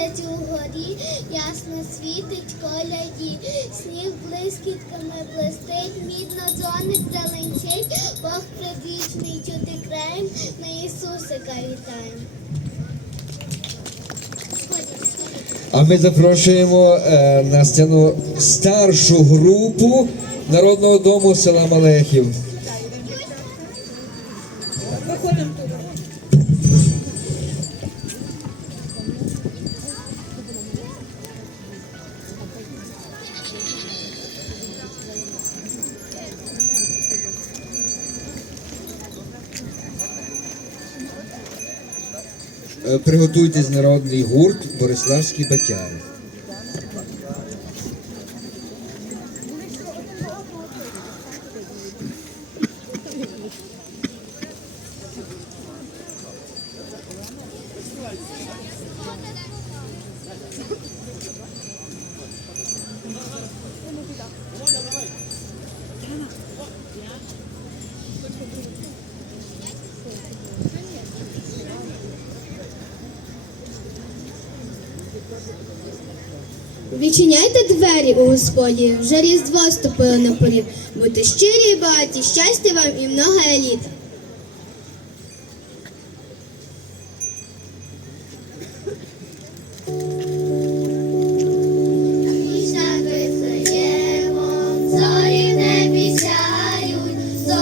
місяць угорі, ясно світить коляді, сніг блискітками блистить, мідно дзвоник зеленчить, Бог предвічний чути краєм, ми Ісусика вітаємо. А ми запрошуємо е, на сцену старшу групу Народного дому села Малехів. Приготуйтесь народний гурт Бориславські батяри. Відчиняйте двері у Господі, вже різдво ступило на поріг. Будьте щирі і багаті, щастя вам і много літ. Пісня Вифлеємом, зорі в небі сяють, хто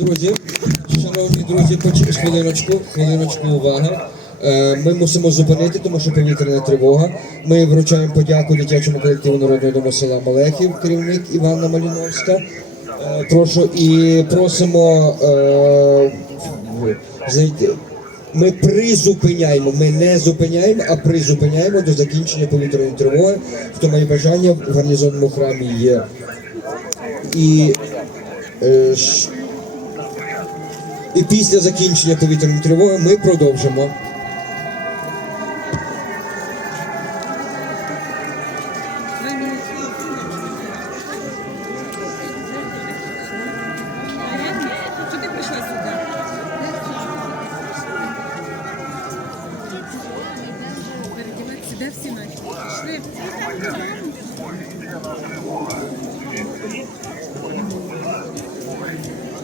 друзі, шановні друзі, поч- хвилиночку, хвилиночку уваги. Е, Ми мусимо зупинити, тому що повітряна тривога. Ми вручаємо подяку дитячому колективу Народного дому села Малехів, керівник Іванна Маліновська. Е, Прошу і просимо е. Ми призупиняємо, ми не зупиняємо, а призупиняємо до закінчення повітряної тривоги. Хто має бажання в гарнізонному храмі є. І І після закінчення повітряної тривоги ми продовжимо. Що ти